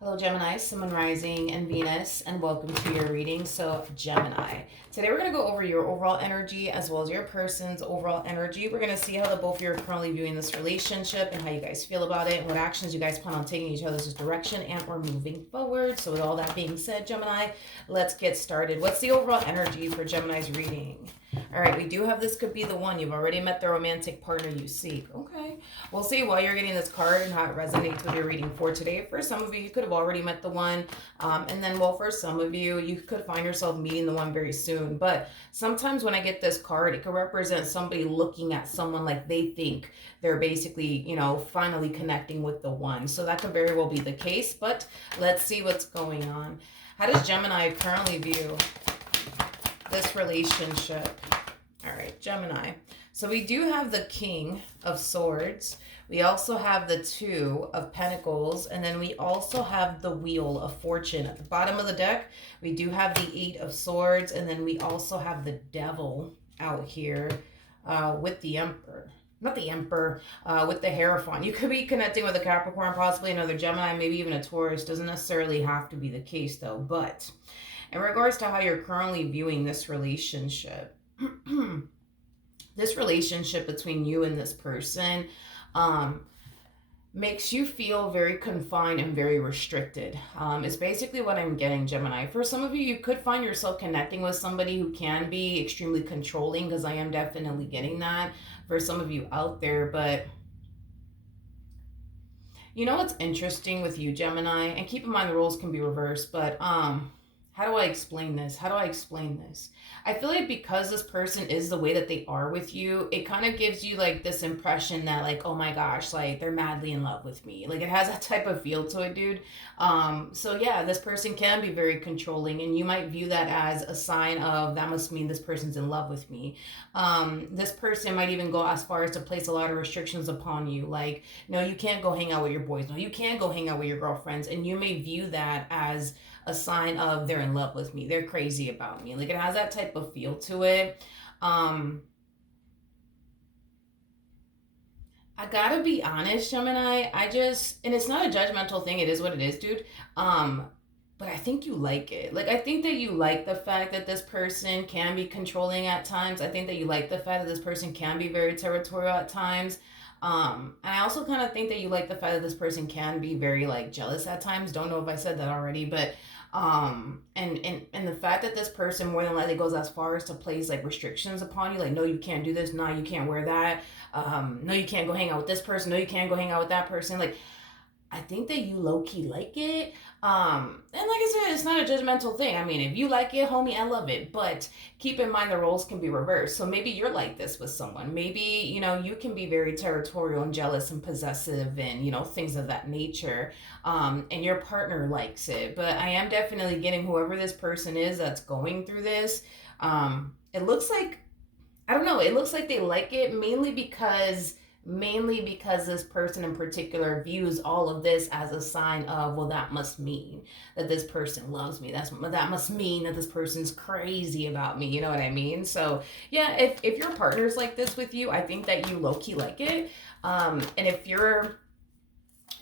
Hello, Gemini, Sun, Moon, Rising, and Venus, and welcome to your reading. So, Gemini, today we're going to go over your overall energy as well as your person's overall energy. We're going to see how the both of you are currently viewing this relationship and how you guys feel about it, and what actions you guys plan on taking each other's direction and or moving forward. So, with all that being said, Gemini, let's get started. What's the overall energy for Gemini's reading? All right, we do have this could be the one. You've already met the romantic partner you seek. Okay. We'll see while you're getting this card and how it resonates with your reading for today. For some of you, you could have already met the one. And then, well, for some of you, you could find yourself meeting the one very soon. But sometimes when I get this card, it could represent somebody looking at someone like they think they're basically, finally connecting with the one. So that could very well be the case. But let's see what's going on. How does Gemini currently view this relationship? All right, Gemini. So we do have the King of Swords. We also have the Two of Pentacles. And then we also have the Wheel of Fortune. At the bottom of the deck, we do have the Eight of Swords. And then we also have the Devil out here with the Emperor. Not the Emperor, with the Hierophant. You could be connecting with a Capricorn, possibly another Gemini, maybe even a Taurus. Doesn't necessarily have to be the case, though. But in regards to how you're currently viewing this relationship, this relationship between you and this person makes you feel very confined and very restricted. It's basically what I'm getting, Gemini. For some of you, you could find yourself connecting with somebody who can be extremely controlling, because I am definitely getting that for some of you out there. But you know what's interesting with you, Gemini? And keep in mind the roles can be reversed, but how do I explain this? I feel like because this person is the way that they are with you, it kind of gives you like this impression that like, oh my gosh, like they're madly in love with me. Like it has that type of feel to it, dude. So yeah, this person can be very controlling, and you might view that as a sign of that must mean this person's in love with me. This person might even go as far as to place a lot of restrictions upon you. Like, no, you can't go hang out with your boys. No, you can't go hang out with your girlfriends. And you may view that as a sign of they're in love with me, they're crazy about me. Like it has that type of feel to it. I gotta be honest, Gemini. And it's not a judgmental thing. It is what it is, dude. But I think you like it. Like, I think that you like the fact that this person can be controlling at times. I think that you like the fact that this person can be very territorial at times. And I also kind of think that you like the fact that this person can be very like jealous at times. Don't know if I said that already, but and the fact that this person more than likely goes as far as to place like restrictions upon you, like no, you can't do this, no, you can't wear that, no, you can't go hang out with this person, no, you can't go hang out with that person. Like I think that you low-key like it. And like I said, it's not a judgmental thing. I mean, if you like it, homie, I love it. But keep in mind the roles can be reversed. So maybe you're like this with someone. Maybe, you can be very territorial and jealous and possessive and, things of that nature. And your partner likes it. But I am definitely getting whoever this person is that's going through this. It looks like, I don't know, it looks like they like it mainly because this person in particular views all of this as a sign of, well, that must mean that this person loves me. That must mean that this person's crazy about me. You know what I mean? So yeah, if your partner's like this with you, I think that you low-key like it. And if you're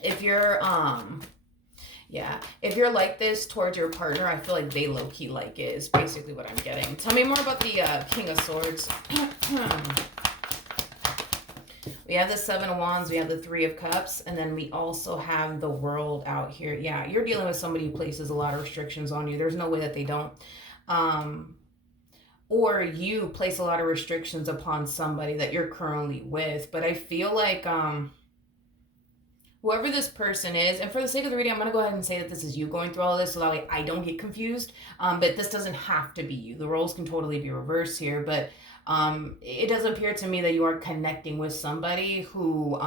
if you're like this towards your partner, I feel like they low-key like it is basically what I'm getting. Tell me more about the King of Swords. We have the Seven of Wands, we have the Three of Cups, and then we also have the World out here. Yeah, you're dealing with somebody who places a lot of restrictions on you. There's no way that they don't. Or you place a lot of restrictions upon somebody that you're currently with. But I feel like whoever this person is, and for the sake of the reading, I'm going to go ahead and say that this is you going through all of this so that way I don't get confused. But this doesn't have to be you. The roles can totally be reversed here, but it does appear to me that you are connecting with somebody who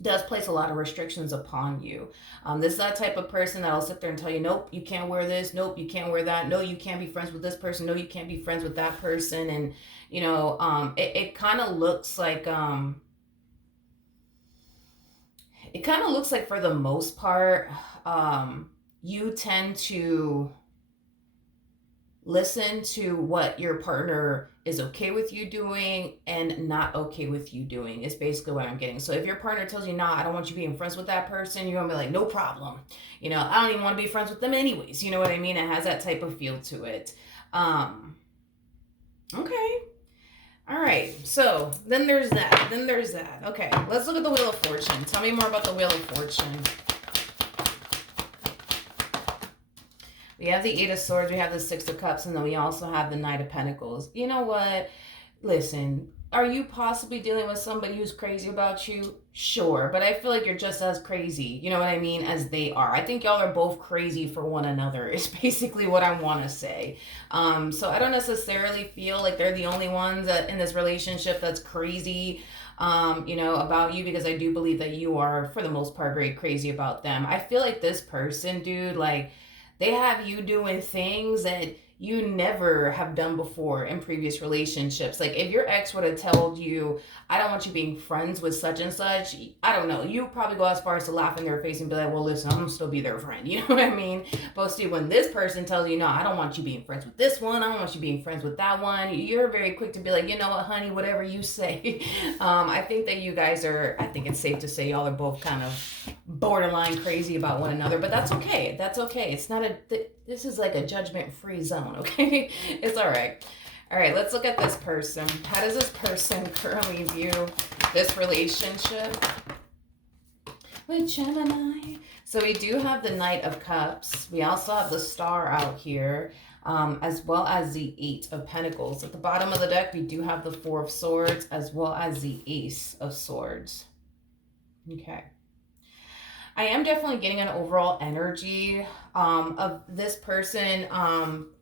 does place a lot of restrictions upon you. This is that type of person that'll sit there and tell you, nope, you can't wear this. Nope, you can't wear that. No, you can't be friends with this person. No, you can't be friends with that person. And, it kind of looks like, for the most part, you tend to listen to what your partner is okay with you doing and not okay with you doing is basically what I'm getting. So if your partner tells you, nah, I don't want you being friends with that person, you're gonna be like, no problem. You know, I don't even want to be friends with them anyways. You know what I mean? It has that type of feel to it. Okay. All right. So then there's that. Then there's that. Okay. Let's look at the Wheel of Fortune. Tell me more about the Wheel of Fortune. We have the Eight of Swords, we have the Six of Cups, and then we also have the Knight of Pentacles. You know what? Listen, are you possibly dealing with somebody who's crazy about you? Sure, but I feel like you're just as crazy, you know what I mean, as they are. I think y'all are both crazy for one another is basically what I want to say. So I don't necessarily feel like they're the only ones in this relationship that's crazy, you know, about you, because I do believe that you are, for the most part, very crazy about them. I feel like this person, dude, like, they have you doing things that you never have done before in previous relationships. Like if your ex would have told you, I don't want you being friends with such and such, I don't know, you probably go as far as to laugh in their face and be like, well, listen, I'm gonna still be their friend. You know what I mean? But see, when this person tells you, no, I don't want you being friends with this one, I don't want you being friends with that one, you're very quick to be like, you know what, honey, whatever you say. I think that you guys are, I think it's safe to say y'all are both kind of borderline crazy about one another, but that's okay. That's okay. It's not this is like a judgment-free zone, okay? It's all right. All right, let's look at this person. How does this person currently view this relationship with Gemini? So we do have the Knight of Cups. We also have the Star out here, as well as the Eight of Pentacles. At the bottom of the deck, we do have the Four of Swords, as well as the Ace of Swords. Okay. I am definitely getting an overall energy of this person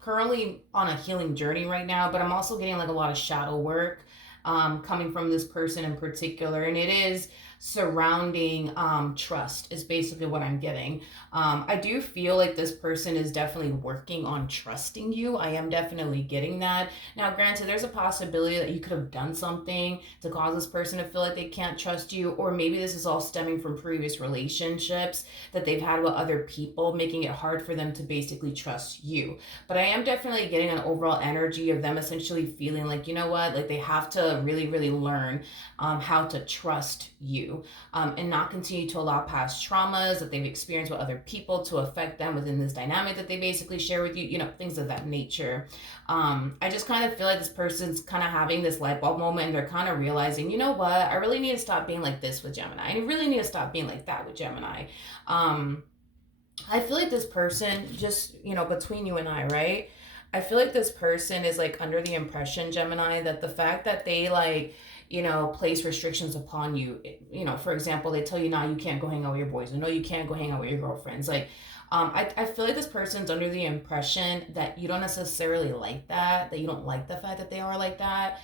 currently on a healing journey right now, but I'm also getting like a lot of shadow work coming from this person in particular, and it is surrounding trust is basically what I'm getting. I do feel like this person is definitely working on trusting you. I am definitely getting that. Now, granted, there's a possibility that you could have done something to cause this person to feel like they can't trust you, or maybe this is all stemming from previous relationships that they've had with other people, making it hard for them to basically trust you. But I am definitely getting an overall energy of them essentially feeling like, you know what, like they have to really, really learn how to trust you, and not continue to allow past traumas that they've experienced with other people to affect them within this dynamic that they basically share with you, you know, things of that nature. I just kind of feel like this person's kind of having this light bulb moment, and they're kind of realizing, you know what, I really need to stop being like this with Gemini. I really need to stop being like that with Gemini. I feel like this person, just, you know, between you and I, right? I feel like this person is like under the impression, Gemini, that the fact that they like, you know, place restrictions upon you, you know, for example, they tell you, now you can't go hang out with your boys, or no, you can't go hang out with your girlfriends. Like, I feel like this person's under the impression that you don't necessarily like that you don't like the fact that they are like that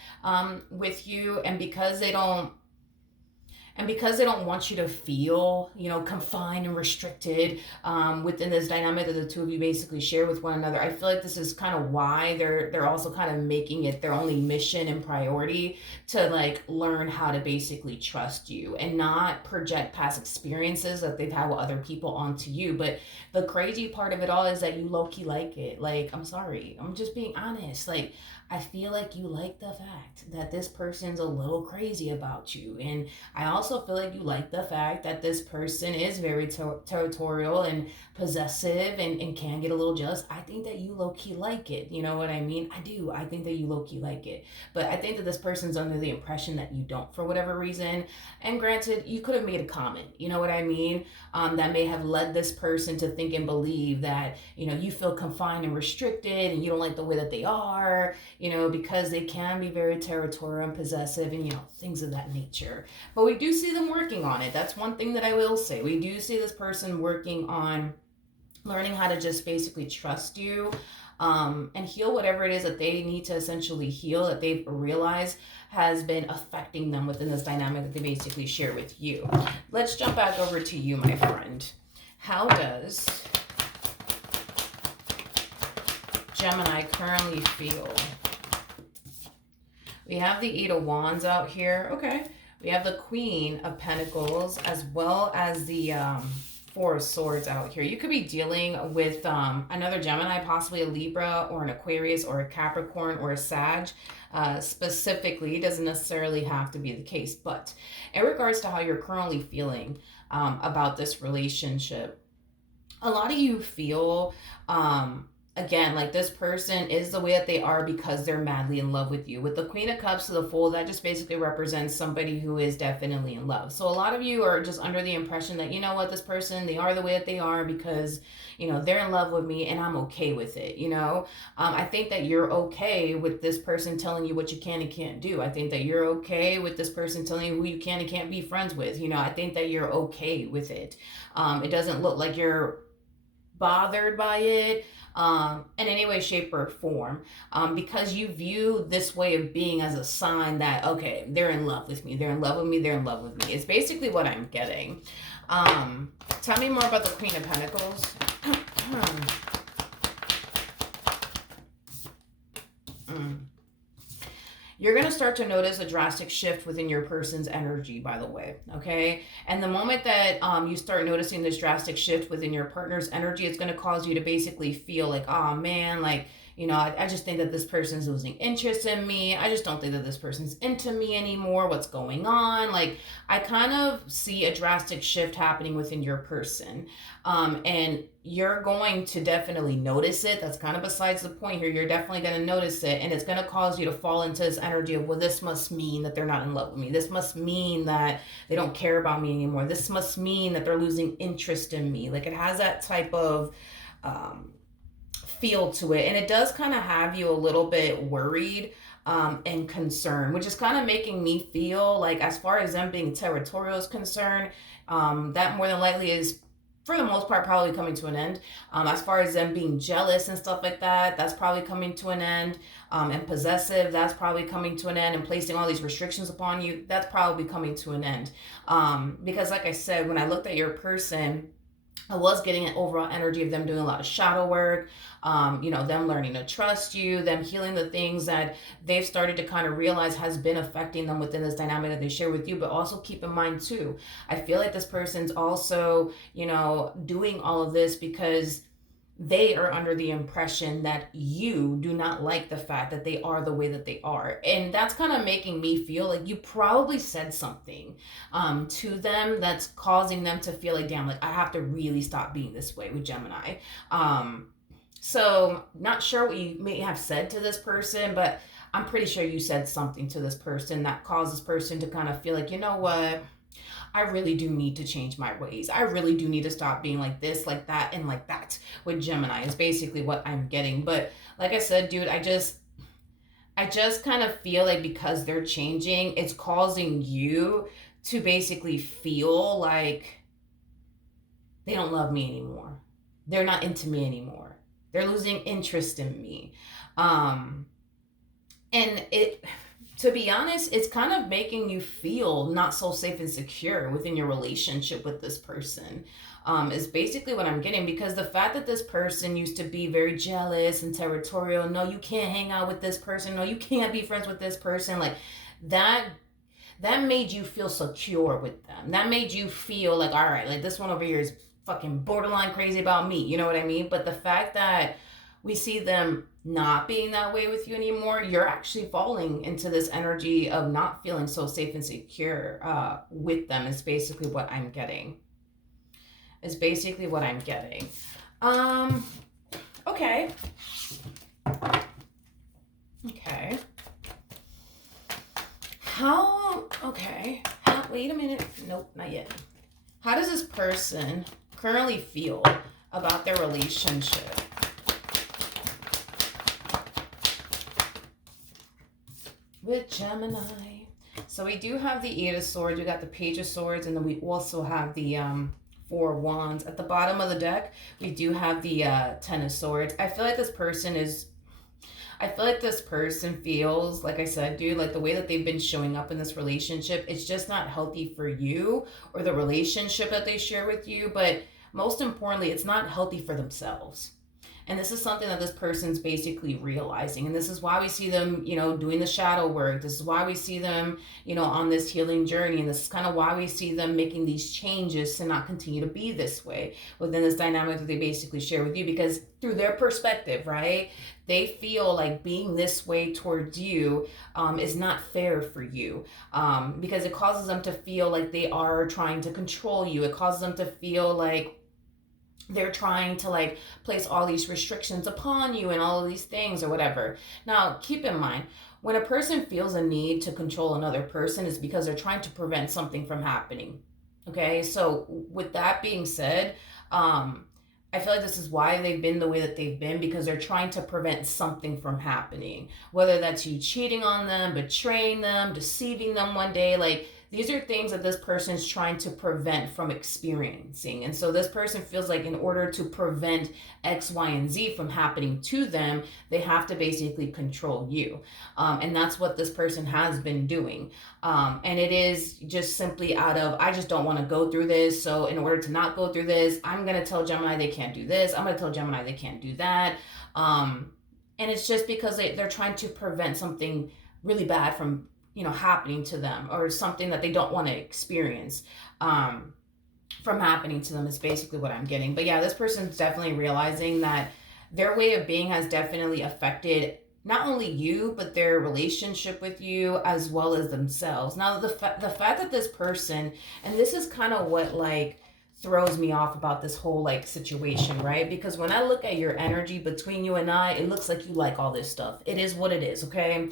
with you, and because they don't want you to feel, you know, confined and restricted within this dynamic that the two of you basically share with one another, I feel like this is kind of why they're also kind of making it their only mission and priority to like learn how to basically trust you and not project past experiences that they've had with other people onto you. But the crazy part of it all is that you low-key like it. Like, I'm sorry, I'm just being honest. Like, I feel like you like the fact that this person's a little crazy about you. And I also feel like you like the fact that this person is very territorial and possessive and can get a little jealous. I think that you low-key like it. You know what I mean? I do. I think that you low-key like it. But I think that this person's under the impression that you don't for whatever reason. And granted, you could have made a comment. You know what I mean? That may have led this person to think and believe that, you know, you feel confined and restricted and you don't like the way that they are, you know, because they can be very territorial and possessive and, you know, things of that nature. But we do see them working on it. That's one thing that I will say. We do see this person working on learning how to just basically trust you and heal whatever it is that they need to essentially heal, that they've realized has been affecting them within this dynamic that they basically share with you. Let's jump back over to you, my friend. How does Gemini currently feel? We have the Eight of Wands out here. Okay. We have the Queen of Pentacles, as well as the Four of Swords out here. You could be dealing with another Gemini, possibly a Libra or an Aquarius or a Capricorn or a Sag. Specifically, it doesn't necessarily have to be the case, but in regards to how you're currently feeling about this relationship, a lot of you feel again, like this person is the way that they are because they're madly in love with you. With the Queen of Cups to the Fool, that just basically represents somebody who is definitely in love. So a lot of you are just under the impression that, you know what, this person, they are the way that they are because, you know, they're in love with me and I'm okay with it, you know? I think that you're okay with this person telling you what you can and can't do. I think that you're okay with this person telling you who you can and can't be friends with. You know, I think that you're okay with it. It doesn't look like you're bothered by it in any way, shape, or form, because you view this way of being as a sign that, okay, they're in love with me, they're in love with me, they're in love with me. It's basically what I'm getting. Tell me more about the Queen of Pentacles. You're going to start to notice a drastic shift within your person's energy, by the way, okay? And the moment that you start noticing this drastic shift within your partner's energy, it's going to cause you to basically feel like, oh man, like, you know, I just think that this person's losing interest in me. I just don't think that this person's into me anymore. What's going on? Like, I kind of see a drastic shift happening within your person. And you're going to definitely notice it. That's kind of besides the point here. You're definitely going to notice it. And it's going to cause you to fall into this energy of, well, this must mean that they're not in love with me. This must mean that they don't care about me anymore. This must mean that they're losing interest in me. Like, it has that type of feel to it, and it does kind of have you a little bit worried and concerned, which is kind of making me feel like, as far as them being territorial is concerned, that more than likely is, for the most part, probably coming to an end. As far as them being jealous and stuff like that, that's probably coming to an end. And possessive, that's probably coming to an end. And placing all these restrictions upon you, that's probably coming to an end. Because like I said, when I looked at your person, I was getting an overall energy of them doing a lot of shadow work, you know, them learning to trust you, them healing the things that they've started to kind of realize has been affecting them within this dynamic that they share with you. But also keep in mind too, I feel like this person's also, you know, doing all of this because they are under the impression that you do not like the fact that they are the way that they are. And that's kind of making me feel like you probably said something to them that's causing them to feel like, damn, like I have to really stop being this way with Gemini. So not sure what you may have said to this person, but I'm pretty sure you said something to this person that caused this person to kind of feel like, you know what? I really do need to change my ways. I really do need to stop being like this, like that, and like that with Gemini is basically what I'm getting. But like I said, dude, I just kind of feel like because they're changing, it's causing you to basically feel like they don't love me anymore. They're not into me anymore. They're losing interest in me. And it, to be honest, it's kind of making you feel not so safe and secure within your relationship with this person, is basically what I'm getting. Because the fact that this person used to be very jealous and territorial, no, you can't hang out with this person, no, you can't be friends with this person, like that made you feel secure with them. That made you feel like, all right, like this one over here is fucking borderline crazy about me, you know what I mean? But the fact that we see them not being that way with you anymore, you're actually falling into this energy of not feeling so safe and secure with them is basically what I'm getting. Okay. Wait a minute. Nope, not yet. How does this person currently feel about their relationship? With Gemini. So we do have the Eight of Swords, we got the Page of Swords, and then we also have the Four of Wands. At the bottom of the deck, we do have the Ten of Swords. I feel like this person feels, like I said, dude, like the way that they've been showing up in this relationship, it's just not healthy for you or the relationship that they share with you, but most importantly, it's not healthy for themselves. And this is something that this person's basically realizing. And this is why we see them, doing the shadow work. This is why we see them, on this healing journey. And this is kind of why we see them making these changes to not continue to be this way within this dynamic that they basically share with you. Because through their perspective, right, they feel like being this way towards you is not fair for you, because it causes them to feel like they are trying to control you. It causes them to feel like they're trying to like place all these restrictions upon you and all of these things or whatever. Now, keep in mind, when a person feels a need to control another person, it's because they're trying to prevent something from happening. Okay, so with that being said, I feel like this is why they've been the way that they've been, because they're trying to prevent something from happening. Whether that's you cheating on them, betraying them, deceiving them one day, like these are things that this person's trying to prevent from experiencing. And so this person feels like in order to prevent X, Y, and Z from happening to them, they have to basically control you. And that's what this person has been doing. And it is just simply out of, I just don't want to go through this. So in order to not go through this, I'm going to tell Gemini they can't do this. I'm going to tell Gemini they can't do that. And it's just because they're trying to prevent something really bad from happening to them, or something that they don't want to experience from happening to them is basically what I'm getting. But yeah, this person's definitely realizing that their way of being has definitely affected not only you, but their relationship with you as well as themselves. Now, the fact that this person, and this is kind of what like throws me off about this whole like situation, right? Because when I look at your energy between you and I, it looks like you like all this stuff. It is what it is, okay?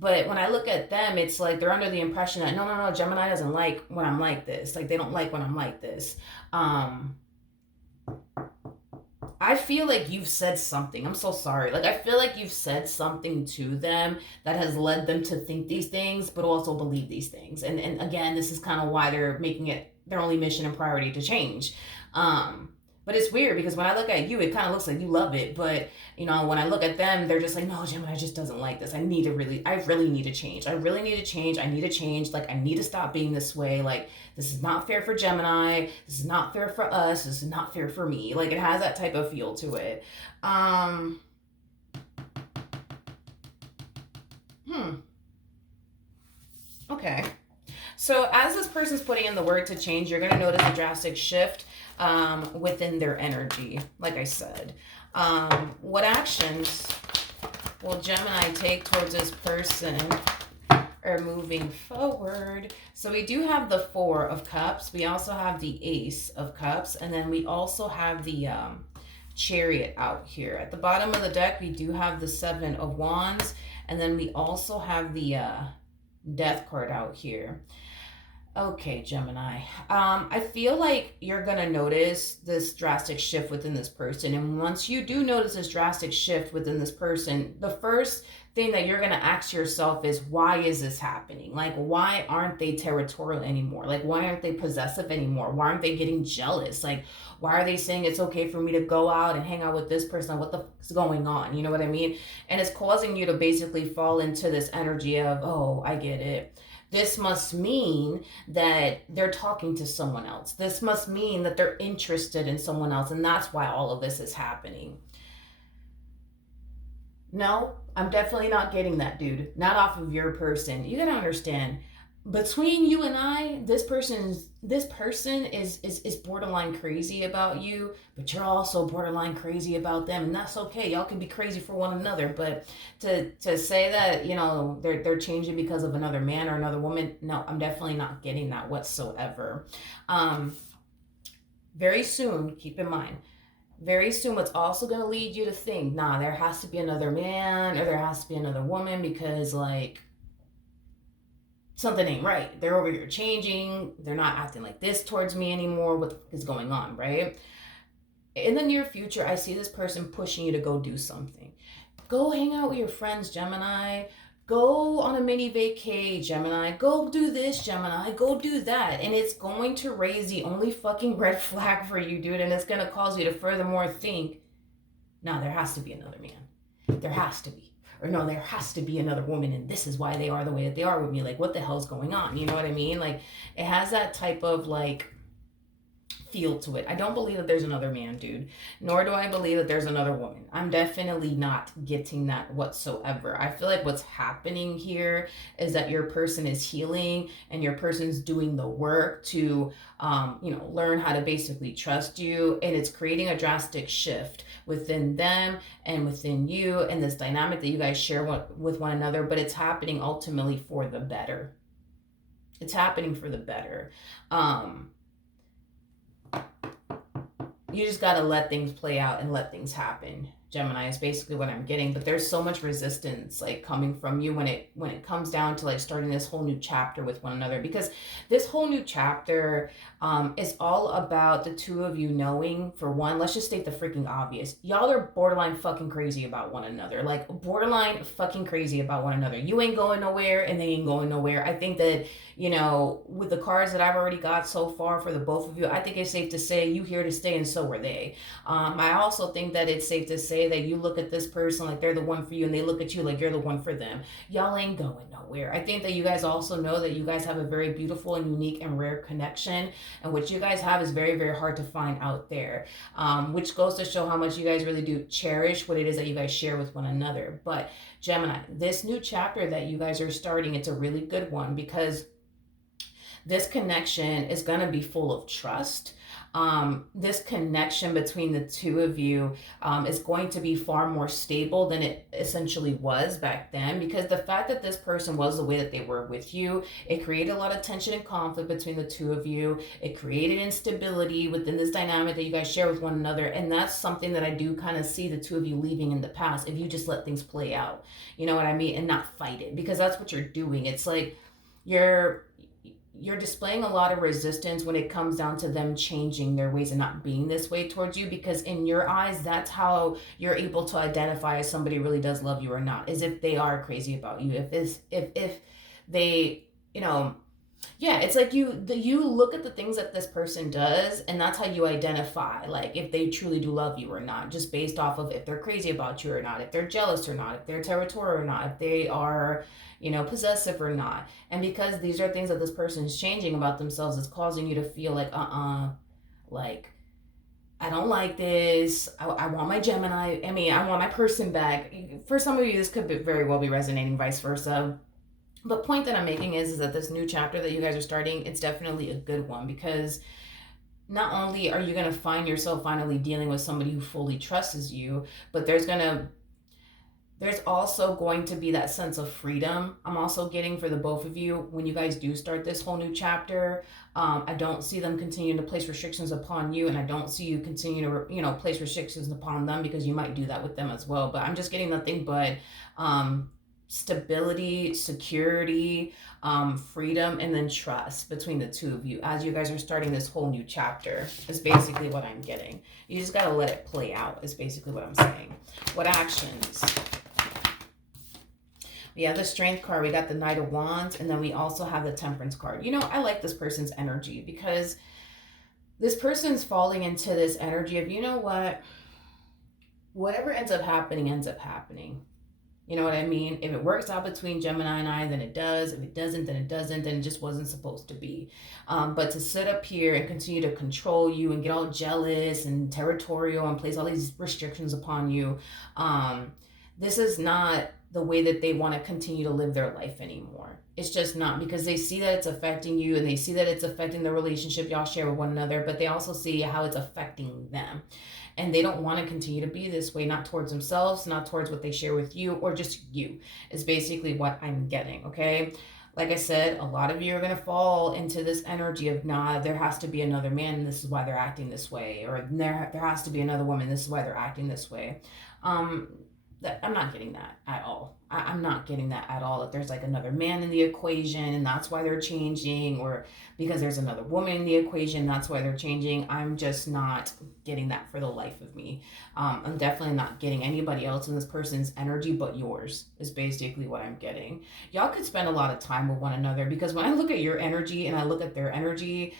But when I look at them, it's like they're under the impression that no, Gemini doesn't like when I'm like this. Like they don't like when I'm like this. I feel like you've said something. I'm so sorry. Like, I feel like you've said something to them that has led them to think these things, but also believe these things. And again, this is kind of why they're making it their only mission and priority to change. But it's weird because when I look at you, it kind of looks like you love it. But, when I look at them, they're just like, no, Gemini just doesn't like this. I really need to change. I really need to change. I need to change. Like, I need to stop being this way. Like, this is not fair for Gemini. This is not fair for us. This is not fair for me. Like, it has that type of feel to it. Okay. So as this person's putting in the word to change, you're going to notice a drastic shift within their energy, like I said. What actions will Gemini take towards this person or moving forward? So we do have the 4 of Cups. We also have the Ace of Cups. And then we also have the Chariot out here. At the bottom of the deck, we do have the 7 of Wands. And then we also have the Death card out here. Okay, Gemini. I feel like you're going to notice this drastic shift within this person. And once you do notice this drastic shift within this person, the first thing that you're going to ask yourself is, why is this happening? Like, why aren't they territorial anymore? Like, why aren't they possessive anymore? Why aren't they getting jealous? Like, why are they saying it's okay for me to go out and hang out with this person? What the fuck's going on? You know what I mean? And it's causing you to basically fall into this energy of, oh, I get it. This must mean that they're talking to someone else. This must mean that they're interested in someone else. And that's why all of this is happening. No, I'm definitely not getting that, dude. Not off of your person. You gotta understand, between you and I, this person is borderline crazy about you, but you're also borderline crazy about them, and that's okay. Y'all can be crazy for one another, but to say that, they're changing because of another man or another woman, no, I'm definitely not getting that whatsoever. Very soon, keep in mind, very soon what's also going to lead you to think, nah, there has to be another man or there has to be another woman, because like something ain't right. They're over here changing. They're not acting like this towards me anymore. What the fuck is going on, right? In the near future, I see this person pushing you to go do something. Go hang out with your friends, Gemini. Go on a mini vacay, Gemini. Go do this, Gemini. Go do that. And it's going to raise the only fucking red flag for you, dude. And it's going to cause you to furthermore think, nah, there has to be another man. There has to be. Or no, there has to be another woman, and this is why they are the way that they are with me. Like, what the hell's going on? You know what I mean? Like, it has that type of like feel to it. I don't believe that there's another man, dude. Nor do I believe that there's another woman. I'm definitely not getting that whatsoever. I feel like what's happening here is that your person is healing and your person's doing the work to, learn how to basically trust you. And it's creating a drastic shift within them and within you and this dynamic that you guys share with one another. But it's happening ultimately for the better. It's happening for the better. You just got to let things play out and let things happen. Gemini is basically what I'm getting, but there's so much resistance like coming from you when it comes down to like starting this whole new chapter with one another, because this whole new chapter is all about the two of you knowing, for one, let's just state the freaking obvious. Y'all are borderline fucking crazy about one another. Like borderline fucking crazy about one another. You ain't going nowhere and they ain't going nowhere. I think that, with the cards that I've already got so far for the both of you, I think it's safe to say you here to stay and so are they. I also think that it's safe to say that you look at this person like they're the one for you and they look at you like you're the one for them. Y'all ain't going nowhere. I think that you guys also know that you guys have a very beautiful and unique and rare connection, and what you guys have is very, very hard to find out there, which goes to show how much you guys really do cherish what it is that you guys share with one another. But Gemini, this new chapter that you guys are starting, it's a really good one, because this connection is going to be full of trust. This connection between the two of you is going to be far more stable than it essentially was back then, because the fact that this person was the way that they were with you, it created a lot of tension and conflict between the two of you. It created instability within this dynamic that you guys share with one another, and that's something that I do kind of see the two of you leaving in the past if you just let things play out, you know what I mean, and not fight it, because that's what you're doing. It's like you're displaying a lot of resistance when it comes down to them changing their ways and not being this way towards you, because in your eyes, that's how you're able to identify if somebody really does love you or not, is if they are crazy about you. If they, it's like you look at the things that this person does, and that's how you identify like if they truly do love you or not, just based off of if they're crazy about you or not, if they're jealous or not, if they're territorial or not, if they are possessive or not. And because these are things that this person is changing about themselves, it's causing you to feel like, like, I don't like this. I want my Gemini. I want my person back. For some of you, this could very well be resonating, vice versa. The point that I'm making is that this new chapter that you guys are starting, it's definitely a good one, because not only are you going to find yourself finally dealing with somebody who fully trusts you, but there's also going to be that sense of freedom. I'm also getting for the both of you, when you guys do start this whole new chapter, I don't see them continuing to place restrictions upon you, and I don't see you continue to, place restrictions upon them, because you might do that with them as well. But I'm just getting nothing but stability, security, freedom, and then trust between the two of you as you guys are starting this whole new chapter, is basically what I'm getting. You just got to let it play out, is basically what I'm saying. What actions? We have the Strength card, we got the Knight of Wands, and then we also have the Temperance card. I like this person's energy, because this person's falling into this energy of, whatever ends up happening, ends up happening. You know what I mean? If it works out between Gemini and I, then it does. If it doesn't, then it doesn't. Then it just wasn't supposed to be. But to sit up here and continue to control you and get all jealous and territorial and place all these restrictions upon you, this is not the way that they want to continue to live their life anymore. It's just not, because they see that it's affecting you and they see that it's affecting the relationship y'all share with one another, but they also see how it's affecting them. And they don't want to continue to be this way, not towards themselves, not towards what they share with you, or just you, is basically what I'm getting, okay? Like I said, a lot of you are going to fall into this energy of, there has to be another man, and this is why they're acting this way, or there has to be another woman, this is why they're acting this way. I'm not getting that at all. I'm not getting that at all. That there's like another man in the equation and that's why they're changing, or because there's another woman in the equation, that's why they're changing. I'm just not getting that for the life of me. I'm definitely not getting anybody else in this person's energy but yours, is basically what I'm getting. Y'all could spend a lot of time with one another, because when I look at your energy and I look at their energy,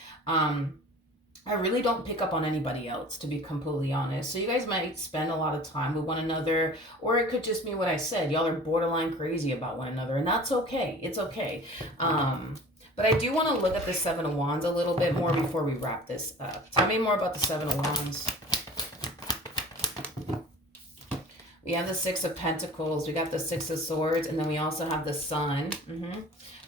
I really don't pick up on anybody else, to be completely honest. So you guys might spend a lot of time with one another, or it could just be what I said. Y'all are borderline crazy about one another, and that's okay. It's okay. But I do want to look at the Seven of Wands a little bit more before we wrap this up. Tell me more about the Seven of Wands. We have the Six of Pentacles, we got the Six of Swords, and then we also have the Sun,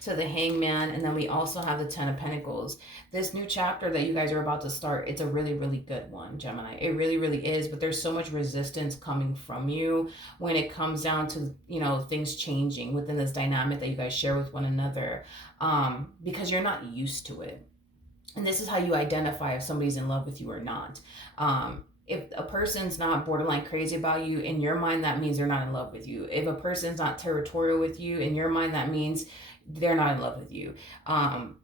to the Hangman, and then we also have the Ten of Pentacles. This new chapter that you guys are about to start, it's a really, really good one, Gemini. It really, really is, but there's so much resistance coming from you when it comes down to, you know, things changing within this dynamic that you guys share with one another, because you're not used to it. And this is how you identify if somebody's in love with you or not. If a person's not borderline crazy about you, in your mind, that means they're not in love with you. If a person's not territorial with you, in your mind, that means they're not in love with you.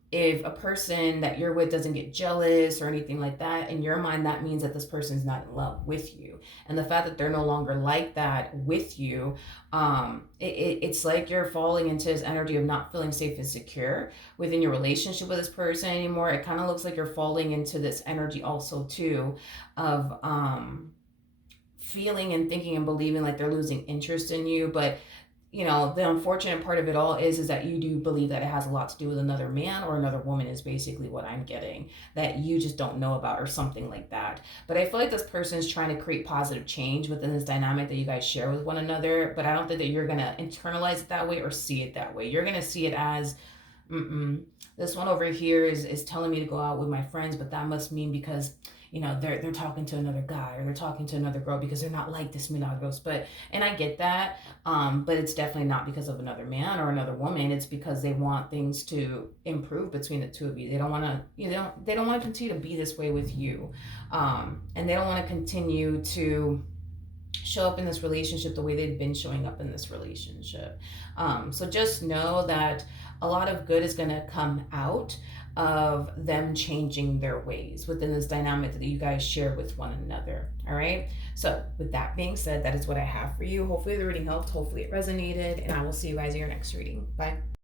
If a person that you're with doesn't get jealous or anything like that, in your mind, that means that this person's not in love with you. And the fact that they're no longer like that with you, it's like you're falling into this energy of not feeling safe and secure within your relationship with this person anymore. It kind of looks like you're falling into this energy also too of feeling and thinking and believing like they're losing interest in you. But you know, the unfortunate part of it all is that you do believe that it has a lot to do with another man or another woman is basically what I'm getting, that you just don't know about or something like that. But I feel like this person is trying to create positive change within this dynamic that you guys share with one another. But I don't think that you're going to internalize it that way or see it that way. You're going to see it as, this one over here is telling me to go out with my friends, but that must mean because, you know, they're talking to another guy or they're talking to another girl because they're not like this monogamous. And I get that, but it's definitely not because of another man or another woman. It's because they want things to improve between the two of you. They don't want to, they don't want to continue to be this way with you, and they don't want to continue to show up in this relationship the way they've been showing up in this relationship. So just know that a lot of good is going to come out of them changing their ways within this dynamic that you guys share with one another. All right. So with that being said, that is what I have for you. Hopefully the reading helped. Hopefully it resonated, and I will see you guys in your next reading. Bye.